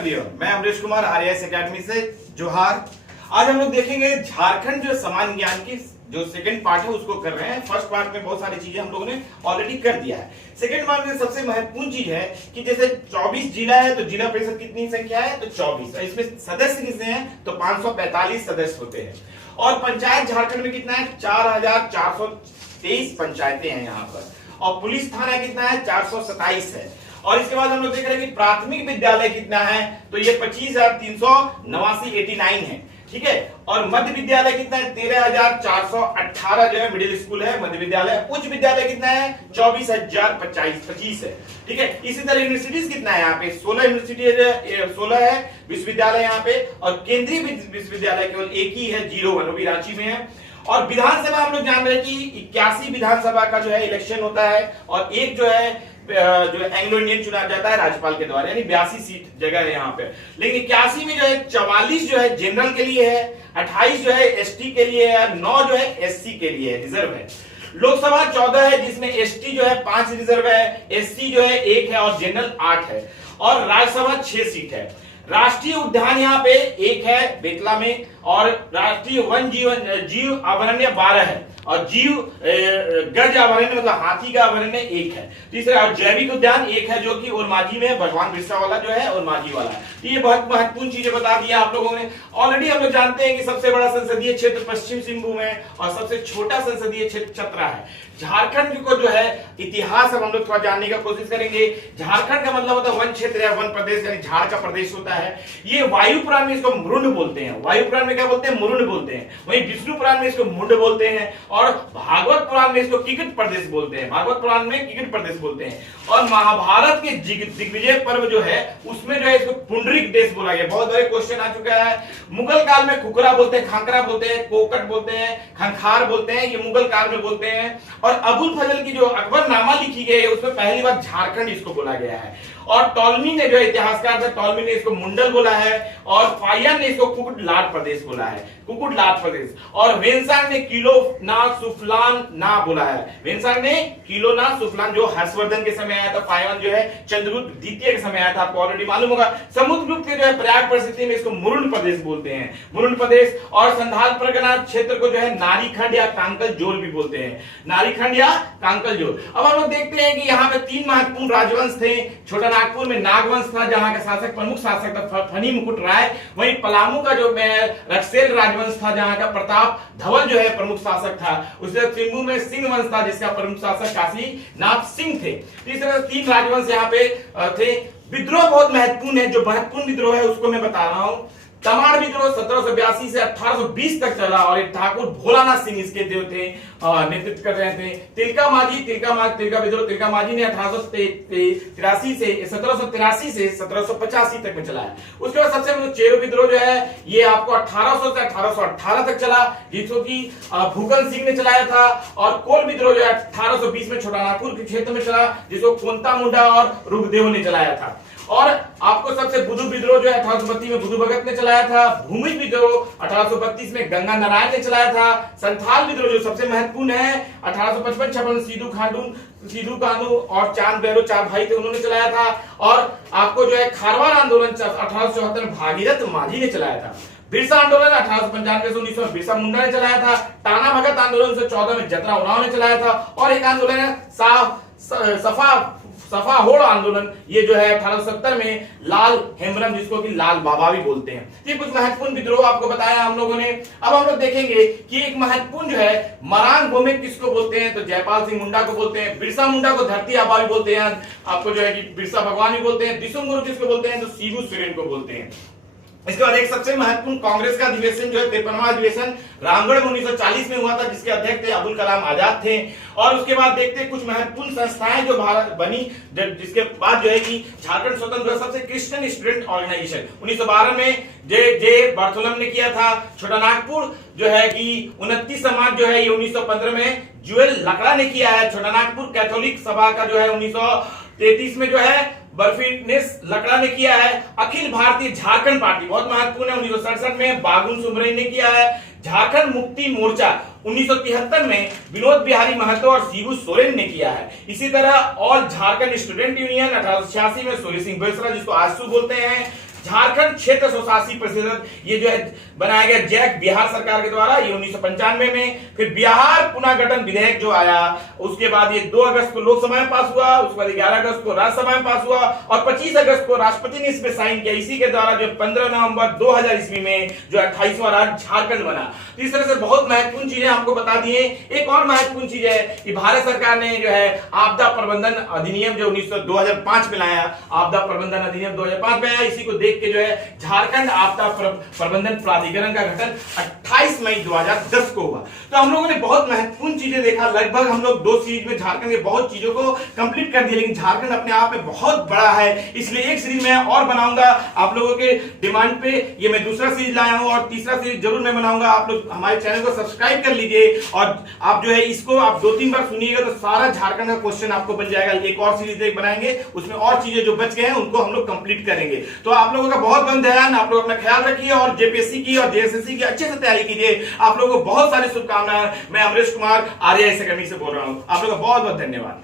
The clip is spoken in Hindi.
एवरीवन, मैं अमरीश कुमार आरएएस एकेडमी से जोहार। आज हम लोग देखेंगे झारखंड जो सामान्य ज्ञान की जो सेकंड पार्ट है उसको कर रहे हैं। फर्स्ट पार्ट में बहुत सारी चीजें हम लोगों ने ऑलरेडी कर दिया है। सेकंड पार्ट में सबसे महत्वपूर्ण चीज है कि जैसे 24 जिला है तो जिला परिषद कितनी संख्या है तो 24, इसमें सदस्य कितने हैं तो 545 सदस्य होते हैं। और पंचायत झारखंड में कितना है 4423 पंचायतें हैं यहाँ पर। और पुलिस थाना कितना है 427 है। और इसके बाद हम लोग देख रहे हैं कि प्राथमिक विद्यालय कितना है तो ये 25,389 है, ठीक है। और मध्य विद्यालय कितना है 13,418 जो है मिडिल स्कूल है मध्य विद्यालय। उच्च विद्यालय कितना है 24,025 है, ठीक है। इसी तरह यूनिवर्सिटीज कितना है यहाँ पे 16 यूनिवर्सिटी 16 है विश्वविद्यालय यहाँ पे। और केंद्रीय विश्वविद्यालय केवल एक ही है 01 वो भी रांची में है। और विधानसभा हम लोग जान रहे हैं कि 81 विधानसभा का जो है इलेक्शन होता है और एक जो है एंग्लो इंडियन चुना जाता है राज्यपाल के द्वारा, यानी 82 सीट जगह है यहाँ पे। लेकिन 81 में जो है 44 जो है जनरल के लिए है, 28 जो है एसटी के लिए है, 9 जो है एससी के लिए है, रिजर्व है। लोकसभा 14 है जिसमें एसटी जो है 5 रिजर्व है, एससी जो है 1 है और जनरल 8 है। और राज्यसभा 6 सीट है। राष्ट्रीय उद्यान यहाँ पे एक है बेतला में। और राष्ट्रीय वन जीव अभयारण्य 12 है। और जीव गज अभयारण्य मतलब हाथी का अभयारण्य 1 है। तीसरा और जैविक उद्यान 1 है जो कि ओरमांझी में भगवान बिरसा वाला जो है ओरमांझी वाला है। ये बहुत महत्वपूर्ण चीजें बता दिया आप लोगों ने। ऑलरेडी हम लोग जानते हैं कि सबसे बड़ा संसदीय क्षेत्र पश्चिम सिंहभूम है और सबसे छोटा संसदीय क्षेत्र चतरा है। झारखंड को जो है इतिहास अब हम लोग थोड़ा जानने का कोशिश करेंगे। झारखंड का मतलब होता है वन क्षेत्र या वन प्रदेश, यानी झाड़ का प्रदेश होता है। ये वायु पुराण में इसको मुरुंड बोलते हैं। वायु पुराण में क्या बोलते हैं मुरुंड बोलते हैं। वहीं विष्णु पुराण में इसको मुंड बोलते हैं। और भागवत पुराण में इसको किकिट प्रदेश बोलते हैं। भागवत पुराण में किकिट प्रदेश बोलते हैं। और महाभारत के दिग्विजय पर्व जो है उसमें जो है इसको पुंडरीक देश बोला गया। बहुत बड़े क्वेश्चन आ चुका है। मुगल काल में खुकरा बोलते हैं, खांकरा बोलते हैं, कोकट बोलते हैं, खंखार बोलते हैं, ये मुगल काल में बोलते हैं। और अबुल फजल की जो अकबरनामा लिखी गई है उसमें पहली बार झारखंड इसको बोला गया है। और टॉलमी ने जो इतिहासकार थे टॉलमी ने इसको मुंडल बोला है। और फायर ने इसको कुकुट लाट प्रदेश बोला है, कुकुट लाट प्रदेश। और वेंसांग ने किलो ना सुफलान ना बोला है। वेंसांग ने किलो ना सुफलान जो हर्षवर्धन के समय आया था। फायन जो है चंद्रगुप्त द्वितीय के समय आया था, आपको ऑलरेडी मालूम होगा। समुद्रगुप्त के जो है प्रयाग परिस्थिति में इसको मुरुंड प्रदेश बोलते हैं, मुरुंड प्रदेश। और संथाल परगना क्षेत्र को जो है नारीखंड या कांकल जोर भी बोलते हैं, नारीखंड या कांकल जोर। अब हम लोग देखते हैं कि यहाँ पे 3 महत्वपूर्ण राजवंश थे। छोटा नागपुर में नागवंश था जहां का शासक प्रमुख शासक था फनी मुकुट राय। वहीं पलामू का जो रक्सेल राजवंश था जहां का प्रताप धवल जो है प्रमुख शासक था। उसके सिंहभूम में सिंह वंश था जिसका प्रमुख शासक काशीनाथ सिंह थे। तीसरे 3 राजवंश यहाँ पे थे। विद्रोह बहुत महत्वपूर्ण है। जो महत्वपूर्ण विद्रोह है उसको मैं बता रहा हूं। तमाड़ विद्रोह 1782 से 1820 तक चला और ठाकुर भोलानाथ सिंह इसके जो थे नेतृत्व कर रहे थे। तिलका विद्रोह तिलका माझी ने 1783 से 1785 तक में चला है। उसके बाद सबसे चेरो विद्रोह जो है ये आपको 1800 से 1818 तक चला जिसको कि भूकल सिंह ने चलाया था। और कोल विद्रोह जो है 1820 में छोटा नागपुर के क्षेत्र में चला जिसको कोंता मुंडा और रुगदेव ने चलाया था। और आपको सबसे बुधु विद्रोह जो है 1832 में बुधु भगत ने चलाया था। भूमि विद्रोह 1832 में गंगा नारायण ने चलाया था। संथाल विद्रोह जो सबसे महत्वपूर्ण है 1855-56 सीधू कानू और चांद बैरो 4 भाई थे उन्होंने चलाया था। और आपको जो है खारवाड़ आंदोलन 1874 में भागीरथ माझी ने चलाया था। बिरसा आंदोलन 1895 से 1900 में बिरसा मुंडा ने चलाया था। टाना भगत आंदोलन 1914 में जतरा उरांव ने चलाया था। और एक आंदोलन है सफा होड़ आंदोलन, ये जो है 1870 में लाल हेमरम जिसको कि लाल बाबा भी बोलते हैं। ये कुछ महत्वपूर्ण विद्रोह आपको बताया हम लोगों ने। अब हम लोग देखेंगे कि एक महत्वपूर्ण जो है मरांग भूमिक किसको बोलते हैं तो जयपाल सिंह मुंडा को बोलते हैं। बिरसा मुंडा को धरती आबा भी बोलते हैं, आपको जो है कि बिरसा भगवान भी बोलते हैं। दिसुम गुरु किसको बोलते हैं तो शिबू सोरेन को बोलते हैं। इसके बाद एक सबसे महत्वपूर्ण कांग्रेस का अधिवेशन जो है 53वां अधिवेशन रामगढ़ में 1940 में हुआ था जिसके अध्यक्ष थे अबुल कलाम आजाद थे। और उसके बाद देखते हैं कुछ महत्वपूर्ण संस्थाएं जो भारत बनी जिसके बाद जो है कि झारखंड स्वतंत्र सबसे क्रिश्चियन स्टूडेंट ऑर्गेनाइजेशन 1912 में जे बार्थोलम ने किया था। छोटा नागपुर जो है कि 29 समाज जो है ये 1915 में जुएल लकड़ा ने किया है। छोटा नागपुर कैथोलिक सभा का जो है 1933 में जो है बर्फीनेस लकड़ा ने किया है। अखिल भारतीय झारखंड पार्टी बहुत महत्वपूर्ण है 1967 में बागुन सुमरई ने किया है। झारखंड मुक्ति मोर्चा 1973 में विनोद बिहारी महतो और शिबू सोरेन ने किया है। इसी तरह ऑल झारखंड स्टूडेंट यूनियन 1886 में सूर्य सिंह बेसरा जिसको आजसू बोलते हैं। झारखंड क्षेत्र स्वशासी परिषद, ये जो है बनाया गया जैक बिहार सरकार के द्वारा, ये 1995 में। फिर बिहार पुनर्गठन विधेयक जो आया, उसके बाद ये 2 अगस्त को लोकसभा में पास हुआ, उसके बाद 11 अगस्त को राज्यसभा में पास हुआ और 25 अगस्त को राष्ट्रपति ने इस पे साइन किया। इसी के द्वारा जो 15 नवंबर 2000 ईस्वी में जो 28वां राज्य झारखंड बना। तो इस तरह से बहुत महत्वपूर्ण चीजें आपको बता दी है। एक और महत्वपूर्ण चीज है कि भारत सरकार ने जो है आपदा प्रबंधन अधिनियम जो 2005 में लाया, आपदा प्रबंधन अधिनियम 2005 में आया। इसी को देख के जो है झारखंड आपदा प्रबंधन प्राधिकरण का गठन 28 मई 2010 को हुआ। तो हम लोगों ने बहुत महत्वपूर्ण चीजें देखा। लगभग हम लोग 2 सीरीज में झारखंड के बहुत चीजों को कंप्लीट कर दिया, लेकिन झारखंड अपने आप में बहुत बड़ा है, इसलिए एक सीरीज में और बनाऊंगा आप लोगों के डिमांड पे। ये मैं दूसरा सीरीज लाया हूं और तीसरा सीरीज जरूर मैं बनाऊंगा। आप लोग हमारे चैनल को सब्सक्राइब कर लीजिए और आप जो है इसको आप 2-3 बार सुनिएगा तो सारा झारखंड का क्वेश्चन आपको बन जाएगा। एक और सीरीज बनाएंगे, उसमें और चीजें जो बच गए हैं उनको हम लोग कंप्लीट करेंगे। तो आप लोगों का बहुत बहुत ध्यान, आप लोग अपना ख्याल रखिए और जेपीएससी की और जेएसएससी की अच्छे से तैयारी कीजिए। आप लोगों को बहुत सारी शुभकामनाएं। मैं अमरीश कुमार आर्या एकेडमी से बोल रहा हूं। आप लोगों का बहुत बहुत धन्यवाद।